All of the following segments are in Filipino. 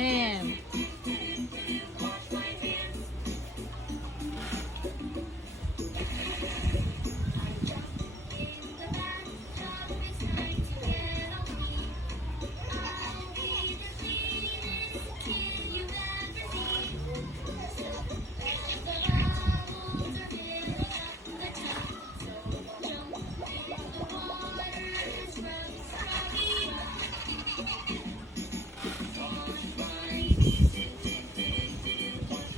Ham.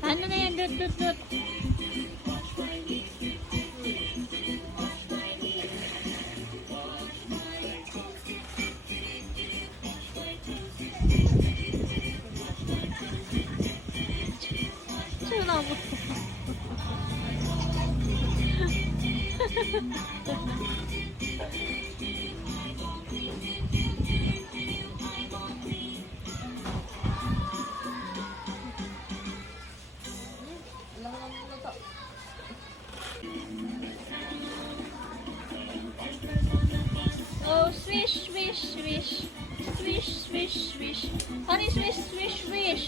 Ano na yan? Dut, dut, dut. Sino mo? Oh, swish, swish, swish. Swish, swish, swish. Honey, swish, swish, swish.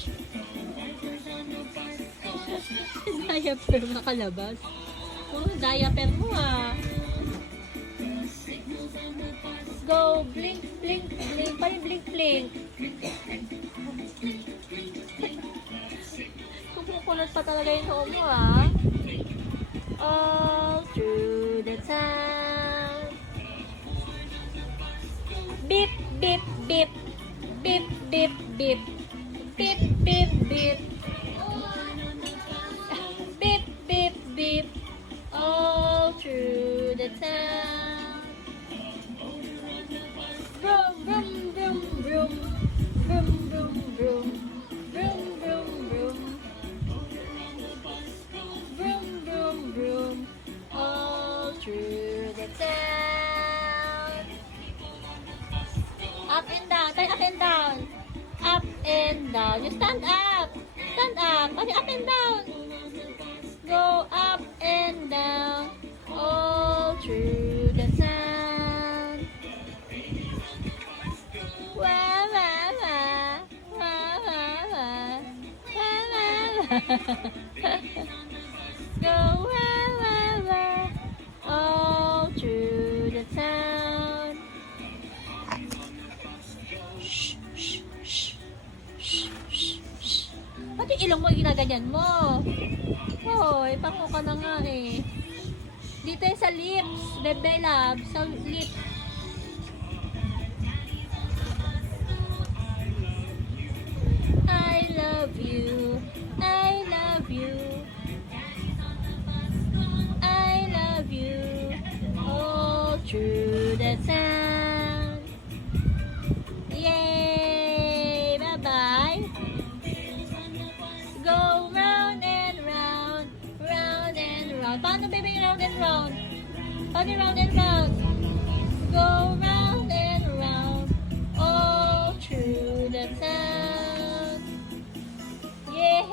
Diaper nakalabas. Puro diaper mo ah. Go, blink, blink, blink. Paano blink, blink? Kumukulat pa talaga yung noo mo ah. All through the town. Beep, beep, beep. Beep, beep, beep. Beep, beep, beep. Beep, beep, beep. All through the town. Vroom, vroom, vroom, vroom. Vroom, vroom, vroom. Vroom, vroom, vroom. Vroom, vroom, vroom. All through the town. Up and down. Turn up and down. Up and down. You stand up. Stand up. Okay, up and down. Go up and down. All through the town. Wah, wah, wah. Wah, wah, wah. Wah, wah, wah. Go wah, wah, wah. All through the town. Shh, shh, shh. Shh, shh, shh. Ba't yung ilong mo ginaganyan mo? Hoy, pango ka na nga eh. Dito yung sa lips, bebe love, sa lips. I love you, I love you, I love you, all through the town. Yay! Bye-bye. Go round and round, round and round. Paano baby round and round? Paano round and round? Go round and round, all through the town. Yay!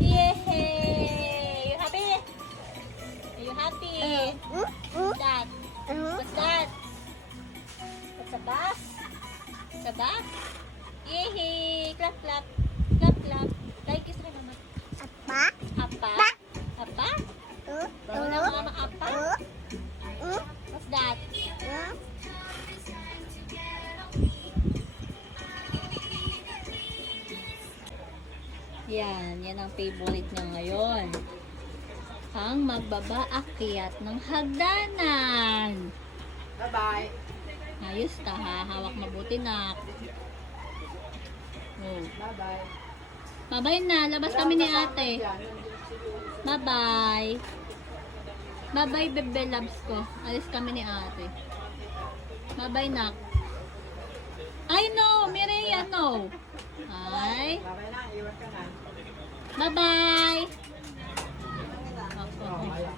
Yay! You happy? Are you happy? What's that? What's that? What's a bus? It's a bus? Yay! Clap, clap. Clap, clap. Like kiss rin naman. Apa? Apa? Apa? Bawa na mama apa? What's that? Yan ang favorite niya ngayon. Ang magbabaakyat ng hagdanan. Bye-bye. Ayos ka ha, hawak mabuti na. Oh. Bye-bye. Bye-bye na, labas kami ni ate. Bye-bye. Bye-bye bebe loves ko. Alis kami ni ate. Bye-bye nak. Ay no, Mireya no. Ay. Bye-bye na, iwan ka na. Bye-bye.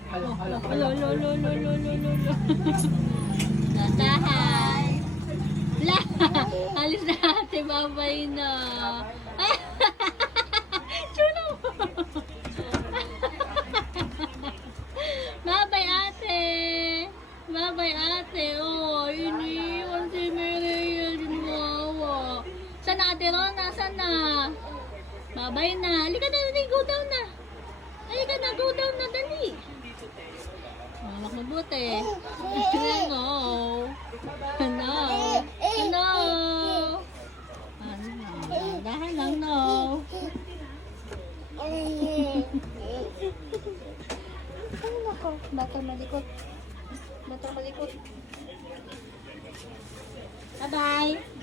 Hello. Natahan. La. Alis na ate, bye-bye na. Chuno. Bye-bye ate. Bye-bye na. Halika na, dali. Go down na. Halika na, go down na, dali. Malak mabuti. No. No. No. Dahan lang, no. Ay, nako. Batang malikot. Batang malikot. Bye-bye.